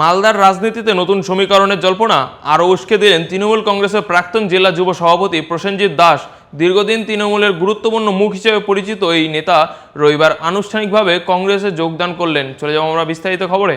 মালদার রাজনীতিতে নতুন সমীকরণের জল্পনা আরও উস্কে দিলেন তৃণমূল কংগ্রেসের প্রাক্তন জেলা যুব সভাপতি প্রসেনজিৎ দাস। দীর্ঘদিন তৃণমূলের গুরুত্বপূর্ণ মুখ হিসেবে পরিচিত এই নেতা রবিবার আনুষ্ঠানিকভাবে কংগ্রেসে যোগদান করলেন। চলে যাব আমরা বিস্তারিত খবরে।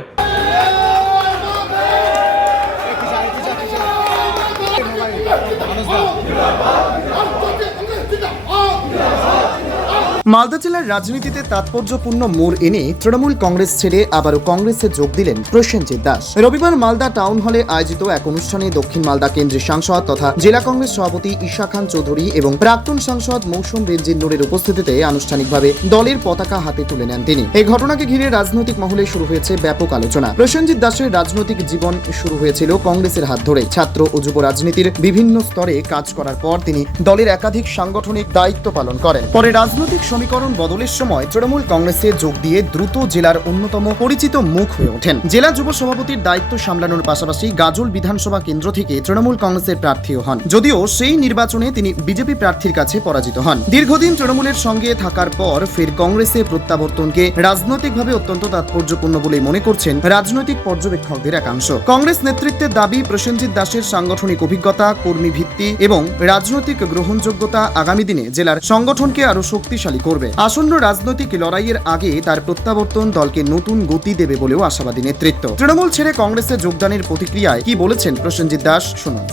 মালদা জেলার রাজনীতিতে তাৎপর্যপূর্ণ মোড় এনে তৃণমূল কংগ্রেস ছেড়ে আবারও কংগ্রেসে যোগ দিলেন প্রসেনজিৎ দাস। রবিবার মালদা টাউন হলে আয়োজিত এক অনুষ্ঠানে দক্ষিণ মালদা কেন্দ্রের সাংসদ তথা জেলা কংগ্রেস সভাপতি ঈশা খান চৌধুরী এবং প্রাক্তন সাংসদ মৌসুম বেনজির নূরের উপস্থিতিতে আনুষ্ঠানিকভাবে দলের পতাকা হাতে তুলে নেন তিনি। এই ঘটনাকে ঘিরে রাজনৈতিক মহলে শুরু হয়েছে ব্যাপক আলোচনা। প্রসেনজিৎ দাসের রাজনৈতিক জীবন শুরু হয়েছিল কংগ্রেসের হাত ধরে। ছাত্র ও যুব রাজনীতির বিভিন্ন স্তরে কাজ করার পর তিনি দলের একাধিক সাংগঠনিক দায়িত্ব পালন করেন। পরে রাজনৈতিক সমীকরণ বদলের সময় তৃণমূল কংগ্রেসে যোগ দিয়ে দ্রুত জেলার অন্যতম পরিচিত মুখ হয়ে ওঠেন। জেলা যুব সভাপতির দায়িত্ব সামলানোর পাশাপাশি গাজল বিধানসভা কেন্দ্র থেকে তৃণমূল কংগ্রেসের প্রার্থীও হন, যদিও সেই নির্বাচনে তিনি বিজেপি প্রার্থীর কাছে পরাজিত হন। দীর্ঘদিন তৃণমূলের সঙ্গে থাকার পর ফের কংগ্রেসে প্রত্যাবর্তনকে রাজনৈতিকভাবে অত্যন্ত তাৎপর্যপূর্ণ বলে মনে করছেন রাজনৈতিক পর্যবেক্ষকদের একাংশ। কংগ্রেস নেতৃত্বের দাবি, প্রসেনজিৎ দাসের সাংগঠনিক অভিজ্ঞতা, কর্মী ভিত্তি এবং রাজনৈতিক গ্রহণযোগ্যতা আগামী দিনে জেলার সংগঠনকে আরো শক্তিশালী করবে। আসন্ন রাজনৈতিক লড়াইয়ের আগে তার প্রত্যাবর্তন দলকে নতুন গতি দেবে বলেও আশাবাদী নেতৃত্ব। তৃণমূল ছেড়ে কংগ্রেসে যোগদানের প্রতিক্রিয়ায় কি বলেছেন প্রসেনজিৎ দাস, শুনুন।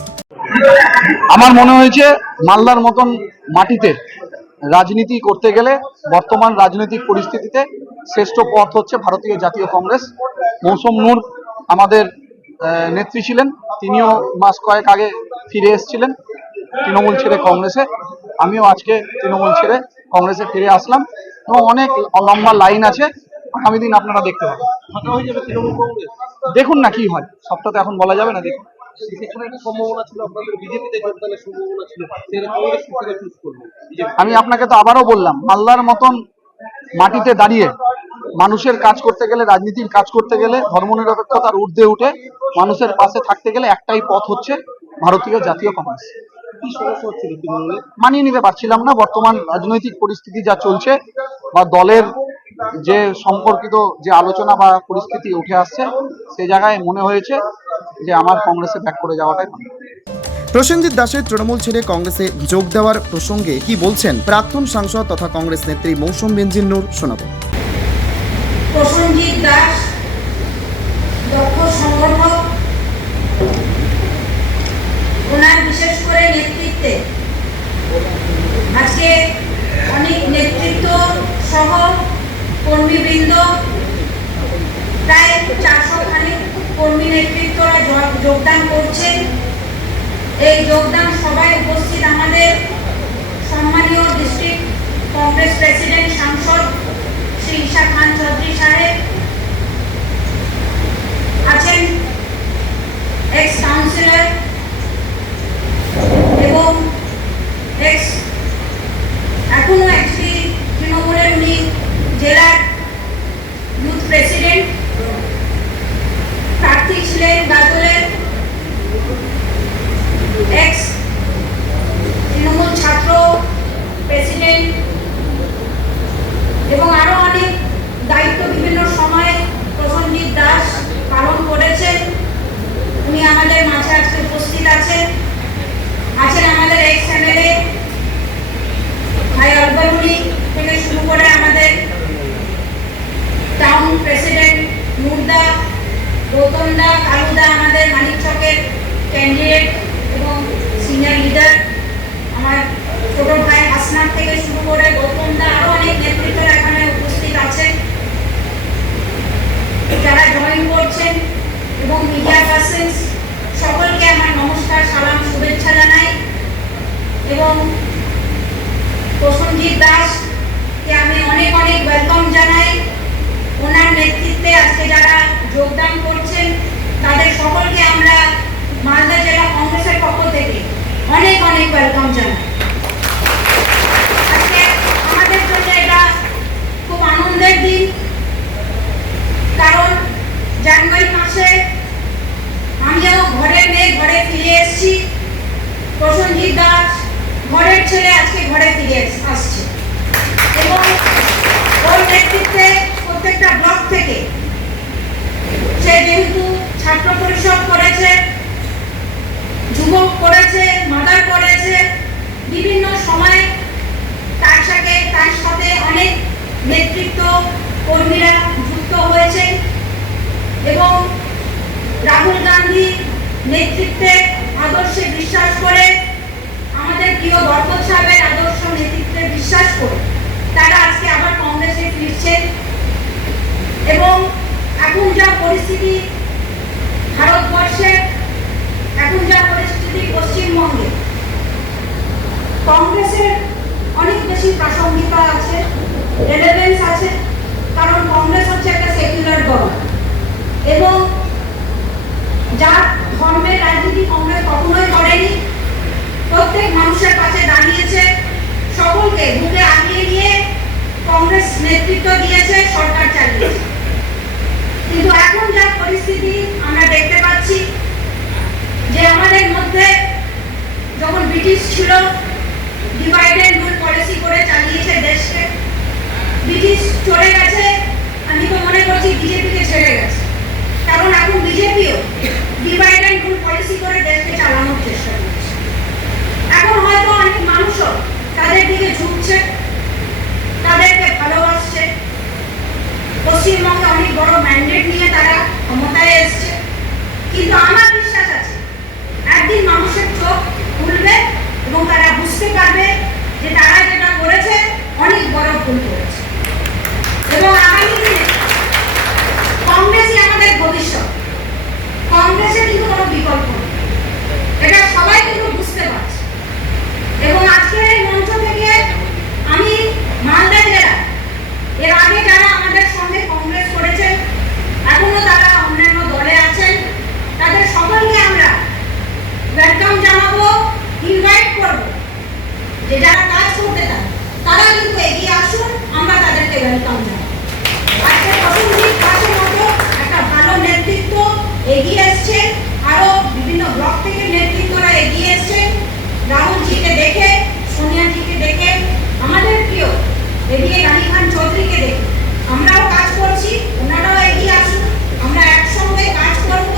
আমার মনে হয়েছে মালদার মতন মাটিতে রাজনীতি করতে গেলে বর্তমান রাজনৈতিক পরিস্থিতিতে শ্রেষ্ঠ পথ হচ্ছে ভারতীয় জাতীয় কংগ্রেস। মৌসুম নূর আমাদের নেত্রী ছিলেন, তিনিও মাস কয়েক আগে ফিরে এসেছিলেন তৃণমূল ছেড়ে কংগ্রেসে। আমিও আজকে তৃণমূল ছেড়ে কংগ্রেসে ফিরে আসলাম এবং অনেক লম্বা লাইন আছে, আগামী দিন আপনারা দেখতে পাবেন। দেখুন না কি হয়, সবটা তো এখন বলা যাবে না। দেখুন, আমি আপনাকে তো আবারও বললাম, মালদার মতন মাটিতে দাঁড়িয়ে মানুষের কাজ করতে গেলে, রাজনীতির কাজ করতে গেলে, ধর্মনিরপেক্ষতার ঊর্ধ্বে উঠে মানুষের পাশে থাকতে গেলে একটাই পথ হচ্ছে ভারতীয় জাতীয় কংগ্রেস। মানিয়ে নিতে পারছিলাম না বর্তমান রাজনৈতিক পরিস্থিতি যা চলছে বা দলের যে সম্পর্কিত যে আলোচনা বা পরিস্থিতি উঠে আসছে, সেই জায়গায় মনে হয়েছে যে আমার কংগ্রেসে ব্যাক করে যাওয়াটাই ভালো। প্রসেনজিৎ দাসের তৃণমূল ছেড়ে কংগ্রেসে যোগ দেওয়ার প্রসঙ্গে কি বলছেন প্রাক্তন সাংসদ তথা কংগ্রেস নেত্রী মৌসুম বেনজির নূর, শোনাবো। প্রসেনজিৎ দাস দক্ষ সংগঠক, ওনার বিশেষ করে নেতৃত্বে আজকে অনেক নেতৃত্ব সহ কর্মীবৃন্দ, প্রায় 400 খানিক কর্মী নেতৃত্বরা যোগদান করছেন। এই যোগদান সভায় উপস্থিত আমাদের সম্মানীয় ডিস্ট্রিক্ট কংগ্রেস প্রেসিডেন্ট সাংসদ শ্রী ঈশা খান চৌধুরী সাহেব আছেন, এক্স কাউন্সিলর এবং এক্স এখনো অ্যাকচুয়ালি তৃণমূলের উনি জেলার ইউথ প্রেসিডেন্ট, প্রার্থী ছিলেন গাজলের, এক্স তৃণমূল ছাত্র প্রেসিডেন্ট এবং আরো অনেক দায়িত্ব বিভিন্ন সময়ে প্রসেনজিৎ দাস পালন করেছেন। উনি আমাদের মাঝে আজকে উপস্থিত আছেন। আমাদের এক্স এমএলএ ভাই অলবরুনি থেকে শুরু করে আমাদের টাউন প্রেসিডেন্ট মুর্দা, গৌতমদা, কালুদা, আমাদের মানিকচকের ক্যান্ডিডেট এবং সিনিয়র লিডার, আমার ছোট ভাই হাসনাত থেকে শুরু করে গৌতমদা, আরো অনেক নেতৃত্বরা এখানে উপস্থিত আছেন যারা জয়েন করছেন এবং মিডিয়া পার্সনস সকলকে আমার নমস্কার, সালাম, শুভেচ্ছা জানাই। এবং প্রসেনজিৎ দাসকে আমি অনেক অনেক ওয়েলকাম জানাই। ওনার নেতৃত্বে আজকে যারা যোগদান করছেন তাদের সকলকে আমরা মালদা জেলা কংগ্রেসের পক্ষ থেকে অনেক অনেক ওয়েলকাম জানাই। আজকে আমাদের জন্য এটা খুব আনন্দের দিন, কারণ জানুয়ারি মাসে আমিও ঘরের মেয়ে ঘরে ফিরে এসেছি। প্রসেনজিৎ দাস ঘরের ছেলে আজকে ঘরে ফিরে আসছে এবং ওর নেতৃত্বে প্রত্যেকটা ব্লক থেকে সে যেহেতু ছাত্র পরিষদ করেছে, যুবক করেছে, মাদার করেছে, বিভিন্ন সময়ে তার সাথে অনেক নেতৃত্ব কর্মীরা যুক্ত হয়েছে এবং রাহুল গান্ধী নেতৃত্বে আদর্শে বিশ্বাস করে, আমাদের প্রিয় বরকত সাহেবের আদর্শ নেতৃত্বে বিশ্বাস করে তারা আজকে আবার কংগ্রেসে ফিরছে। এবং এখন যা পরিস্থিতি ভারতবর্ষের, এখন যা পরিস্থিতি পশ্চিমবঙ্গে, কংগ্রেসের অনেক বেশি প্রাসঙ্গিকতা আছে, রেলেভেন্স আছে, কারণ কংগ্রেস হচ্ছে একটা সেকুলার দল এবং যার ধর্মের রাজনীতি কংগ্রেস কখনোই করেনি। প্রত্যেক মানুষের কাছে দাঁড়িয়েছে, সকলকে বুকে আগিয়ে নিয়ে কংগ্রেস নেতৃত্ব দিয়েছে, সরকার চালিয়েছে। কিন্তু এখন যা পরিস্থিতি আমরা দেখতে পাচ্ছি যে আমাদের মধ্যে যখন ব্রিটিশ ছিল, ডিভাইড এন্ড রুল পলিসি করে চালিয়েছে দেশকে, ব্রিটিশ চলে গেছে, আমি তো মনে করছি বিজেপিকে ছেড়ে গেছে, কারণ এখন বিজেপিও ডিভাইড এন্ড রুল পলিসি করে দেশকে চালানোর চেষ্টা করছে। এখন হয়তো অনেক মানুষও তাদের দিকে ঝুঁকছে, তাদেরকে ভালোবাসছে, পশ্চিমবঙ্গে অনেক বড় ম্যান্ডেট নিয়ে তারা ক্ষমতায় এসছে। কিন্তু আমার বিশ্বাস আছে একদিন মানুষের চোখ খুলবে এবং তারা বুঝতে পারবে যে তারা যেটা করেছে অনেক বড় ভুল করেছে। এবং আগামী দিনে কংগ্রেসই আমাদের ভবিষ্যৎ, কংগ্রেসের কিন্তু কোনো বিকল্প নেই, এটা সবাই কিন্তু বুঝতে পারছে। এবং আজকের এই মঞ্চ থেকে আমি মালদা জেলা, এর আগে যারা আমাদের সঙ্গে কংগ্রেস করেছেন, এখনো তারা অন্যান্য দলে আছেন, তাদের সকলকে আমরা ওয়েলকাম জানাবো, ইনভাইট করবো যে যারা কাজ করতে চান তারা কিন্তু এগিয়ে আসুন, আমরা তাদেরকে ওয়েলকাম জানাবো। আজকে প্রসেনজিৎ দাসের মতো একটা ভালো নেতৃত্ব এগিয়ে এসছে, আরো বিভিন্ন ব্লক থেকে নেতৃত্বরা এগিয়ে এসছে, রাহুলজিকে দেখে, সোনিয়াজিকে দেখে, আমাদের প্রিয় এদিকে গানি খান চৌধুরীকে দেখে আমরাও কাজ করছি, ওনারাও এগিয়ে আসুন, আমরা একসঙ্গে কাজ করব,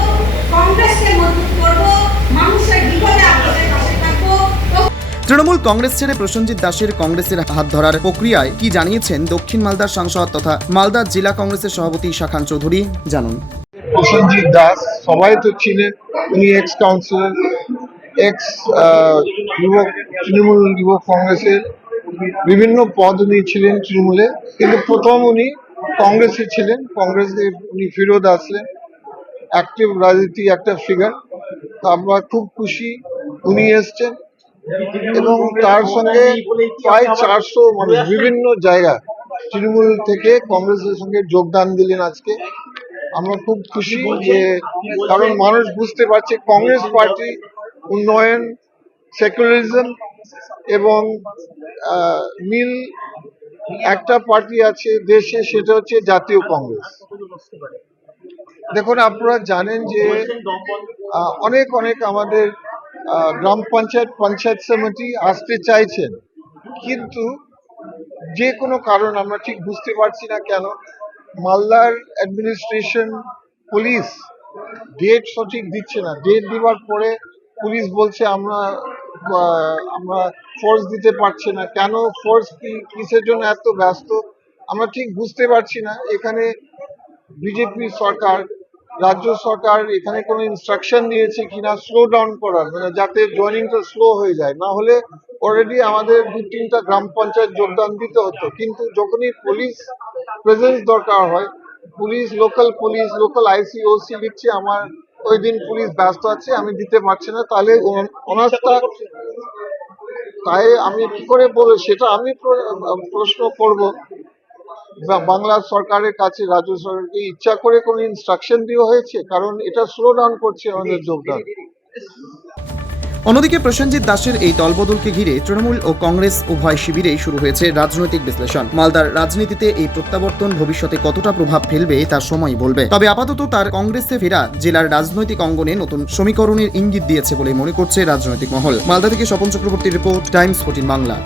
কংগ্রেসকে মজবুত করব, মানুষের বিপদে আপদের পাশে থাকবো। তৃণমূল কংগ্রেস ছেড়ে প্রসেনজিৎ দাসের কংগ্রেসের হাত ধরার প্রক্রিয়ায় কি জানিয়েছেন দক্ষিণ মালদার সাংসদ তথা মালদা জেলা কংগ্রেসের সভাপতি শাখান চৌধুরী, জানুন। প্রসেনজিৎ দাস সবাই তো চিনে, উনি এক্স কাউন্সিলর, এক্স যুবক, তৃণমূল যুবক কংগ্রেসের বিভিন্ন পদ উনি ছিলেন তৃণমূলে, কিন্তু প্রথম উনি কংগ্রেসে ছিলেন, কংগ্রেসে উনি ফিরত আসলেন, অ্যাক্টিভ রাজনীতি একটা ফিগার। তো আমরা খুব খুশি উনি এসছেন এবং তার সঙ্গে প্রায় 400 মানুষ বিভিন্ন জায়গা তৃণমূল থেকে কংগ্রেসের সঙ্গে যোগদান দিলেন আজকে। আমরা খুব খুশি যে, কারণ মানুষ বুঝতে পারছে কংগ্রেস পার্টি উন্নয়ন, সেকুলারিজম এবং মিল একটা পার্টি আছে দেশে, সেটা হচ্ছে জাতীয় কংগ্রেস। দেখুন, আপনারা জানেন যে অনেক অনেক আমাদের গ্রাম পঞ্চায়েত, পঞ্চায়েত সমিতি আসতে চাইছেন, কিন্তু যে কোনো কারণ আমরা ঠিক বুঝতে পারছি না কেন মালদার অ্যাডমিনিস্ট্রেশন, পুলিশ ডেট সঠিক দিচ্ছে না। ডেট দেওয়ার পরে পুলিশ বলছে আমরা ফোর্স দিতে পারছে না। কেন ফোর্স, কিসের জন্য এত ব্যস্ত আমরা ঠিক বুঝতে পারছি না। এখানে বিজেপি সরকার, রাজ্য সরকার এখানে কোনো ইনস্ট্রাকশন দিয়েছে কিনা স্লো ডাউন করার, মানে যাতে জয়েনিংটা স্লো হয়ে যায়, না হলে অলরেডি আমাদের 2-3টা গ্রাম পঞ্চায়েত যোগদান দিতে হতো। কিন্তু যখনই পুলিশ প্রেজেন্স দরকার হয়, পুলিশ, লোকাল আইসি, ওসি লিখছে আমার ওই দিন পুলিশ ব্যস্ত আছে, আমি দিতে পারছি না। তাহলে অনাস্থা, তাই আমি কি করে বলবো, সেটা আমি প্রশ্ন করব বাংলা সরকারের কাছে, রাজ্য সরকারকে ইচ্ছা করে কোনো ইনস্ট্রাকশন দেওয়া হয়েছে? কারণ এটা স্লো ডাউন করছে আমাদের যোগদান। অন্যদিকে প্রসেনজিৎ দাসের এই দলবদলকে ঘিরে তৃণমূল ও কংগ্রেস উভয় শিবিরেই শুরু হয়েছে রাজনৈতিক বিশ্লেষণ। মালদার রাজনীতিতে এই প্রত্যাবর্তন ভবিষ্যতে কতটা প্রভাব ফেলবে তা সময় বলবে। তবে আপাতত তার কংগ্রেসে ফেরা জেলার রাজনৈতিক অঙ্গনে নতুন সমীকরণের ইঙ্গিত দিয়েছে বলে মনে করছে রাজনৈতিক মহল। মালদা থেকে স্বপন চক্রবর্তীর রিপোর্ট, টাইমস 14 বাংলা।